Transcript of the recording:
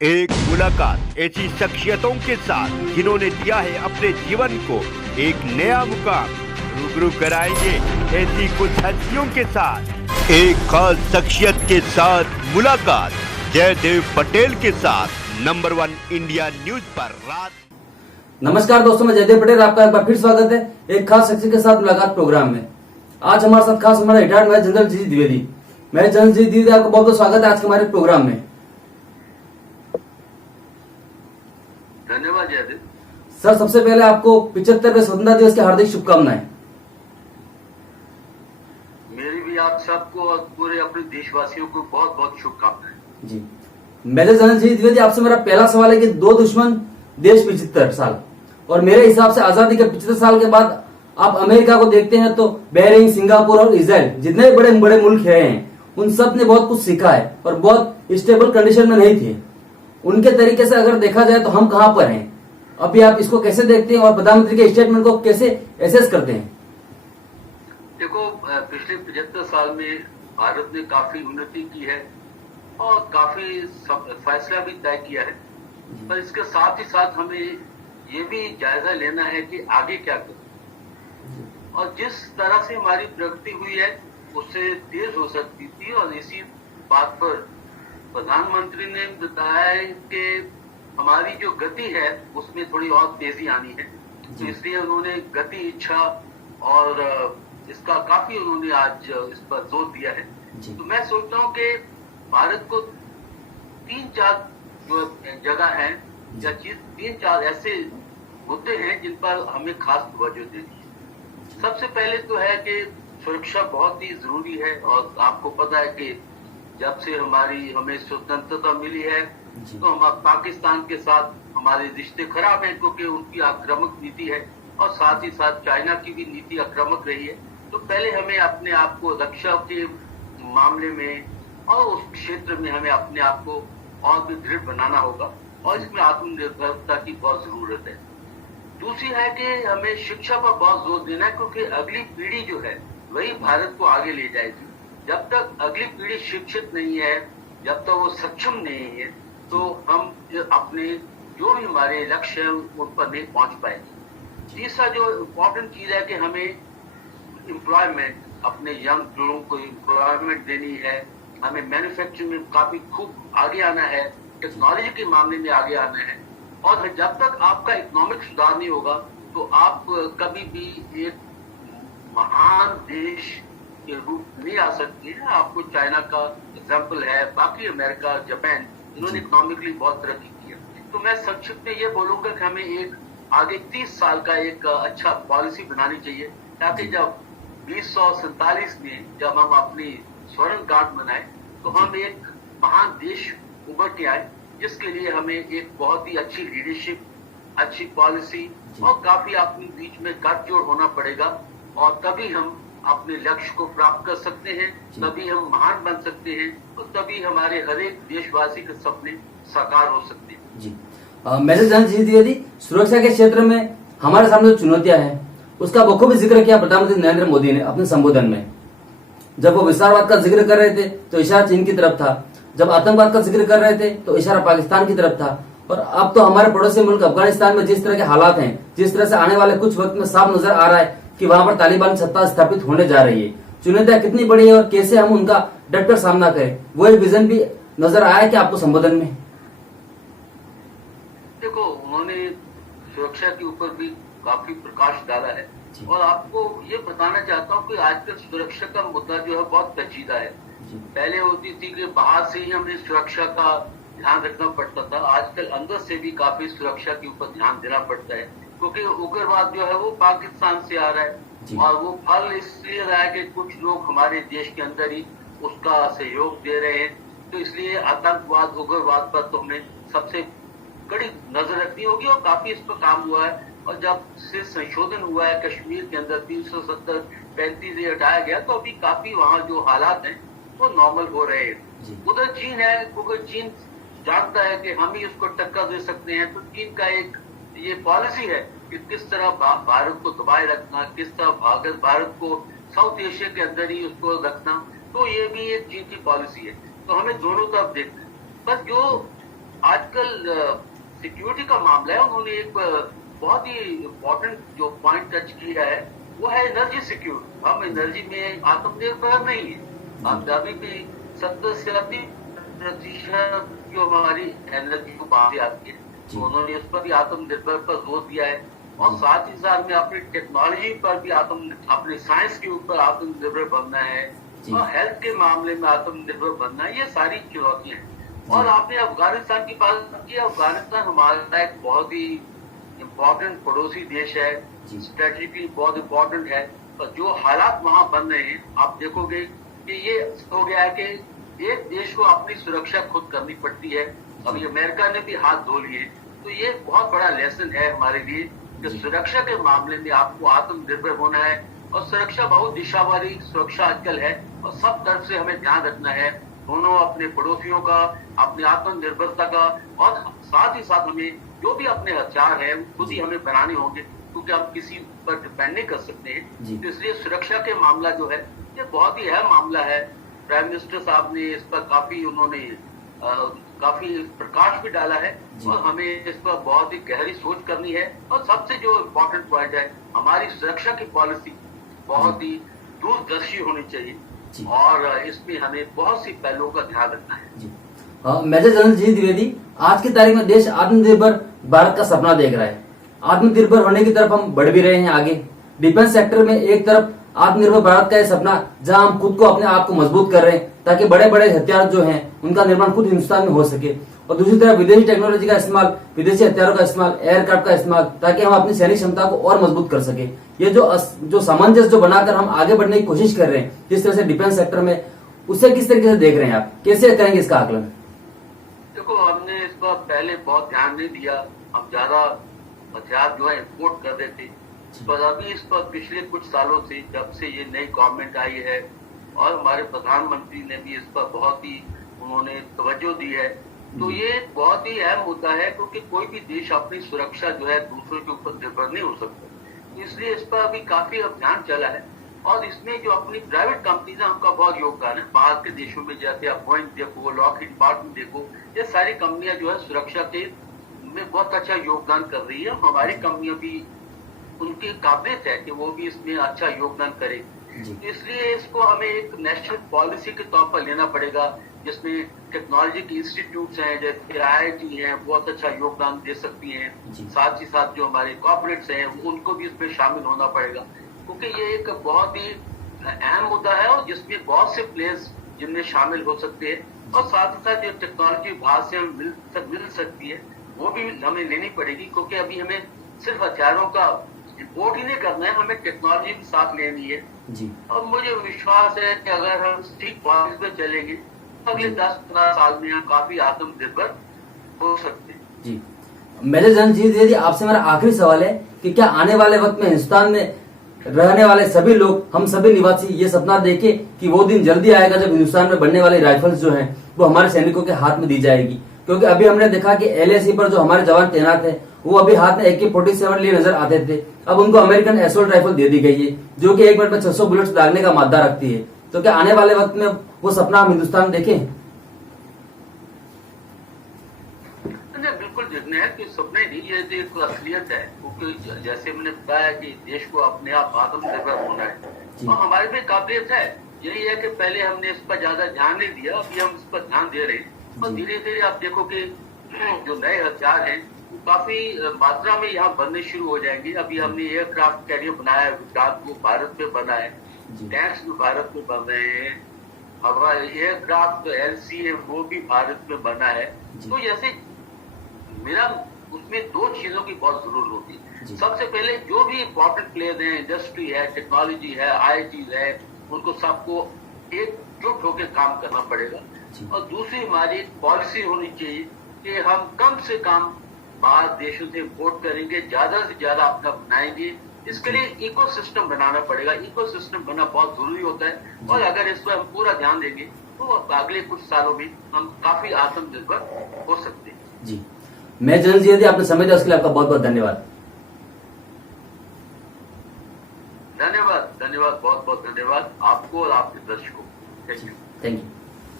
एक मुलाकात ऐसी शख्सियतों के साथ जिन्होंने दिया है अपने जीवन को एक नया मुकाम। रूबरू कराएंगे ऐसी कुछ हस्तियों के साथ एक खास शख्सियत के साथ मुलाकात। जयदेव पटेल के साथ नंबर 1 इंडिया न्यूज पर रात। नमस्कार दोस्तों, मैं जयदेव पटेल, आपका एक बार फिर स्वागत है एक खास शख्सियत के साथ मुलाकात प्रोग्राम में। आज हमारे साथ खास हमारा रिटायर्ड मेजर जनरल जी द्विवेदी। मेजर जनरल जी द्विवेदी, आपका बहुत बहुत स्वागत है आज के हमारे प्रोग्राम में। धन्यवाद जयदेव। सर, सबसे पहले आपको 75वें स्वतंत्रता दिवस की हार्दिक शुभकामनाएं। मेरी भी आप सबको और पूरे अपने देशवासियों को बहुत बहुत शुभकामनाएं। जी, मेजर जनरल जी द्विवेदी, आपसे मेरा पहला सवाल है कि दो दुश्मन देश 75 साल, और मेरे हिसाब से आजादी के 75 साल के बाद आप अमेरिका को देखते हैं तो बहरीन, सिंगापुर और इजराइल जितने बड़े बड़े मुल्क हैं उन सब ने बहुत कुछ सीखा है और बहुत स्टेबल कंडीशन में नहीं थे। उनके तरीके से अगर देखा जाए तो हम कहां पर हैं? अभी आप इसको कैसे देखते हैं और प्रधानमंत्री के स्टेटमेंट को कैसे एसेस करते हैं? देखो, पिछले 75 साल में भारत ने काफी उन्नति की है और काफी फैसला भी तय किया है, पर इसके साथ ही साथ हमें ये भी जायजा लेना है कि आगे क्या करें। और जिस तरह से हमारी प्रगति हुई है उससे तेज हो सकती थी, और इसी बात पर प्रधानमंत्री ने बताया है कि हमारी जो गति है उसमें थोड़ी और तेजी आनी है, तो इसलिए उन्होंने गति, इच्छा और इसका काफी उन्होंने आज इस पर जोर दिया है। तो मैं सोचता हूँ कि भारत को 3-4 जो जगह है या 3-4 ऐसे मुद्दे हैं जिन पर हमें खास तवज्जो देनी है। सबसे पहले तो है कि सुरक्षा बहुत ही जरूरी है, और आपको पता है कि जब से हमें स्वतंत्रता मिली है तो हम पाकिस्तान के साथ हमारे रिश्ते खराब हैं, क्योंकि उनकी आक्रामक नीति है और साथ ही साथ चाइना की भी नीति आक्रामक रही है। तो पहले हमें अपने आप को रक्षा के मामले में और उस क्षेत्र में हमें अपने आप को और भी दृढ़ बनाना होगा, और इसमें आत्मनिर्भरता की बहुत जरूरत है। दूसरी है कि हमें शिक्षा पर बहुत जोर देना है, क्योंकि अगली पीढ़ी जो है वही भारत को आगे ले जाएगी। जब तक अगली पीढ़ी शिक्षित नहीं है, जब तक वो सक्षम नहीं है, तो हम अपने जो भी हमारे लक्ष्य हैं उन पर नहीं पहुंच पाएंगे। तीसरा जो इम्पोर्टेंट चीज है कि हमें एम्प्लॉयमेंट, अपने यंग लोगों को एम्प्लॉयमेंट देनी है। हमें मैन्युफैक्चरिंग में काफी खूब आगे आना है, टेक्नोलॉजी के मामले में आगे आना है। और जब तक आपका इकोनॉमिक सुधार नहीं होगा तो आप कभी भी एक महान देश के रूप नहीं आ सकती है। आपको चाइना का एग्जाम्पल है, बाकी अमेरिका, जापान, इन्होंने इकोनॉमिकली बहुत तरक्की की है। तो मैं संक्षिप्त में ये बोलूंगा कि हमें एक आगे 30 साल का एक अच्छा पॉलिसी बनानी चाहिए, ताकि जब 1947 में जब हम अपनी स्वर्ण गांठ बनाए तो हम एक महान देश उभर के आए, जिसके लिए हमें एक बहुत ही अच्छी लीडरशिप, अच्छी पॉलिसी और काफी अपने बीच में गठजोड़ होना पड़ेगा, और तभी हम अपने लक्ष्य को प्राप्त कर सकते हैं, तभी हम महान बन सकते हैं, और तभी हमारे हर एक देशवासी के सपने साकार हो सकते हैं। जी, मेजर जनरल जी द्विवेदी, सुरक्षा के क्षेत्र में हमारे सामने जो चुनौतियां हैं उसका बखूबी जिक्र किया प्रधानमंत्री नरेंद्र मोदी ने अपने संबोधन में। जब वो विस्तारवाद का जिक्र कर रहे थे तो इशारा चीन की तरफ था, जब आतंकवाद का जिक्र कर रहे थे तो इशारा पाकिस्तान की तरफ था, और अब तो हमारे पड़ोसी मुल्क अफगानिस्तान में जिस तरह के हालात हैं, जिस तरह से आने वाले कुछ वक्त में साफ नजर आ रहा है कि वहां पर तालिबान सत्ता स्थापित होने जा रही है। चुनौतियां कितनी बड़ी है और कैसे हम उनका डटकर सामना करें, वो एक विजन भी नजर आया कि आपको संबोधन में? देखो, उन्होंने सुरक्षा के ऊपर भी काफी प्रकाश डाला है, और आपको ये बताना चाहता हूँ कि आजकल सुरक्षा का मुद्दा जो है बहुत पेचीदा है। पहले होती थी कि बाहर से ही हमें सुरक्षा का ध्यान रखना पड़ता था, आजकल अंदर से भी काफी सुरक्षा के ऊपर ध्यान देना पड़ता है, क्योंकि उग्रवाद जो है वो पाकिस्तान से आ रहा है, और वो फल इसलिए रहा है कि कुछ लोग हमारे देश के अंदर ही उसका सहयोग दे रहे हैं। तो इसलिए आतंकवाद, उग्रवाद पर तो हमें सबसे कड़ी नजर रखनी होगी, और काफी इस पर काम हुआ है। और जब से संशोधन हुआ है कश्मीर के अंदर 370-35 ये हटाया गया, तो अभी काफी वहाँ जो हालात हैं वो नॉर्मल हो रहे हैं। उधर चीन है, क्योंकि चीन जानता है कि हम ही उसको टक्कर दे सकते हैं, तो चीन का एक ये पॉलिसी है कि किस तरह भारत को दबाए रखना, किस तरह भारत को साउथ एशिया के अंदर ही उसको रखना, तो ये भी एक चीन की पॉलिसी है। तो हमें दोनों तरफ देखना है। पर जो आजकल सिक्योरिटी का मामला है, उन्होंने एक बहुत ही इम्पोर्टेंट जो पॉइंट टच किया है वो है एनर्जी सिक्योरिटी। हम एनर्जी में आत्मनिर्भर नहीं है, हम अभी भी 70 से 80% जो हमारी एनर्जी को बाहर आती है, तो उन्होंने इस पर भी आत्मनिर्भर पर जोर दिया है। और साथ ही साथ में अपनी टेक्नोलॉजी पर भी अपने साइंस के ऊपर आत्मनिर्भर बनना है और हेल्थ के मामले में आत्मनिर्भर बनना है। ये सारी चुनौतियां हैं। और आपने अफगानिस्तान की बात की, अफगानिस्तान हमारा एक बहुत ही इम्पोर्टेंट पड़ोसी देश है, स्ट्रेटेजिकली बहुत इम्पोर्टेंट है। और जो हालात वहां बन रहे हैं, आप देखोगे कि ये हो गया है कि एक देश को अपनी सुरक्षा खुद करनी पड़ती है। अभी अमेरिका ने भी हाथ धो लिए, तो ये बहुत बड़ा लेसन है हमारे लिए कि सुरक्षा के मामले में आपको आत्मनिर्भर होना है। और सुरक्षा बहुत दिशा वाली सुरक्षा आजकल है और सब तरफ से हमें ध्यान रखना है, दोनों अपने पड़ोसियों का, अपनी आत्मनिर्भरता का, और साथ ही साथ हमें जो भी अपने हथियार है खुद ही हमें बनाने होंगे, क्योंकि हम किसी पर डिपेंड नहीं कर सकते हैं। तो इसलिए सुरक्षा के मामला जो है ये बहुत ही अहम मामला है। प्राइम मिनिस्टर साहब ने इस पर काफी प्रकाश भी डाला है और हमें इस पर बहुत ही गहरी सोच करनी है। और सबसे जो इम्पोर्टेंट पॉइंट है, हमारी सुरक्षा की पॉलिसी बहुत ही दूरदर्शी होनी चाहिए और इसमें हमें बहुत सी पहलुओं का ध्यान रखना है। मेजर जनरल जी द्विवेदी, आज की तारीख में देश आत्मनिर्भर भारत का सपना देख रहा है। आत्मनिर्भर होने की तरफ हम बढ़ भी रहे हैं आगे। डिफेंस सेक्टर में एक तरफ आत्मनिर्भर भारत का ये सपना, जहां हम खुद को अपने आप को मजबूत कर रहे हैं ताकि बड़े बड़े हथियार जो हैं उनका निर्माण खुद हिंदुस्तान में हो सके, और दूसरी तरफ विदेशी टेक्नोलॉजी का इस्तेमाल, विदेशी हथियारों का इस्तेमाल, एयरक्राफ्ट का इस्तेमाल, ताकि हम अपनी सैनिक क्षमता को और मजबूत कर सके। ये जो सामंजस्य जो बनाकर हम आगे बढ़ने की कोशिश कर रहे हैं जिस तरह से डिफेंस सेक्टर में, उससे किस तरीके से देख रहे हैं आप, कैसे करेंगे इसका आकलन? देखो, हमने इस पर पहले बहुत ध्यान नहीं दिया, हम ज्यादा हथियार जो है इम्पोर्ट कर रहे थे। पर अभी इस पर पिछले कुछ सालों से, जब से ये नई गवर्नमेंट आई है और हमारे प्रधानमंत्री ने भी इस पर बहुत ही उन्होंने तवज्जो दी है, तो ये बहुत ही अहम मुद्दा है, क्योंकि कोई भी देश अपनी सुरक्षा जो है दूसरों के ऊपर निर्भर नहीं हो सकता। इसलिए इस पर अभी काफी अभियान चला है और इसमें जो अपनी प्राइवेट कंपनीज है उनका बहुत योगदान है। बाहर के देशों में जैसे आप बोइंग देखो, लॉकहीड मार्टिन देखो, ये सारी कंपनियां जो है सुरक्षा के में बहुत अच्छा योगदान कर रही है। हमारी कंपनियां भी, उनकी काबिलियत है कि वो भी इसमें अच्छा योगदान करे। इसलिए इसको हमें एक नेशनल पॉलिसी के तौर पर लेना पड़ेगा, जिसमें टेक्नोलॉजी के इंस्टीट्यूट्स हैं जैसे IIT हैं, बहुत अच्छा योगदान दे सकती हैं। साथ ही साथ जो हमारे कॉर्पोरेट्स हैं उनको भी इसमें शामिल होना पड़ेगा, क्योंकि ये एक बहुत ही अहम मुद्दा है और जिसमें बहुत से प्लेयर्स जिनमें शामिल हो सकते हैं। और साथ ही साथ जो टेक्नोलॉजी बाहर से मिल सकती है वो भी हमें लेनी पड़ेगी, क्योंकि अभी हमें सिर्फ हथियारों का इम्पोर्ट ही नहीं करना है, हमें टेक्नोलॉजी भी साथ लेनी है। और मुझे विश्वास है कि अगर हम ठीक पॉलिसी पे चलेंगे तो अगले 10-15 साल में हम काफी आत्मनिर्भर हो सकते हैं। जी, मेजर जनरल जी द्विवेदी, आपसे मेरा आखिरी सवाल है कि क्या आने वाले वक्त में हिंदुस्तान में रहने वाले सभी लोग, हम सभी निवासी ये सपना देखें कि वो दिन जल्दी आएगा जब हिंदुस्तान में बनने वाली राइफल्स जो हैं वो हमारे सैनिकों के हाथ में दी जाएगी? क्योंकि अभी हमने देखा कि LAC पर जो हमारे जवान तैनात है वो अभी हाथ में AK-47 लिए नजर आते थे, अब उनको अमेरिकन एसोल्ट राइफल दे दी गई है जो कि 1 मिनट में 600 बुलेट्स दागने का मादा रखती है। तो क्या आने वाले वक्त में वो सपना हम हिंदुस्तान देखें? बिल्कुल देखने है कि सपने नहीं, ये एक असलियत है, क्योंकि जैसे मैंने बताया कि देश को अपने आप आत्मनिर्भर होना है और हमारे में काबिलियत है। यही है कि पहले हमने इस पर ज्यादा ध्यान नहीं दिया, अभी हम इस पर ध्यान दे रहे हैं और धीरे धीरे आप देखो कि जो नए हथियार हैं काफी मात्रा में यहाँ बनने शुरू हो जाएंगे। अभी हमने एयरक्राफ्ट कैरियर बनाया है, विक्रांत को भारत में बना है, टैंक्स भी भारत में बन रहे हैं, हमारा एयरक्राफ्ट LCA है वो भी भारत में बना है। तो जैसे मेरा उसमें 2 चीजों की बहुत जरूरत होती है। सबसे पहले जो भी इम्पोर्टेंट प्लेयर्स हैं, इंडस्ट्री है, टेक्नोलॉजी है, IITs है, उनको सबको एकजुट होकर काम करना पड़ेगा। और दूसरी हमारी पॉलिसी होनी चाहिए कि हम कम से कम बाहर देशों से इम्पोर्ट करेंगे, ज्यादा से ज्यादा अपना बनाएंगे। इसके लिए इकोसिस्टम बनाना पड़ेगा, इकोसिस्टम बनना बहुत जरूरी होता है और अगर इस पर हम पूरा ध्यान देंगे तो अगले कुछ सालों में हम काफी आत्मनिर्भर हो सकते हैं। जी, मैं जनरल जी आपने समय दिया उसके लिए आपका बहुत बहुत धन्यवाद। धन्यवाद, बहुत बहुत धन्यवाद आपको और आपके दर्शकों को। Thank you.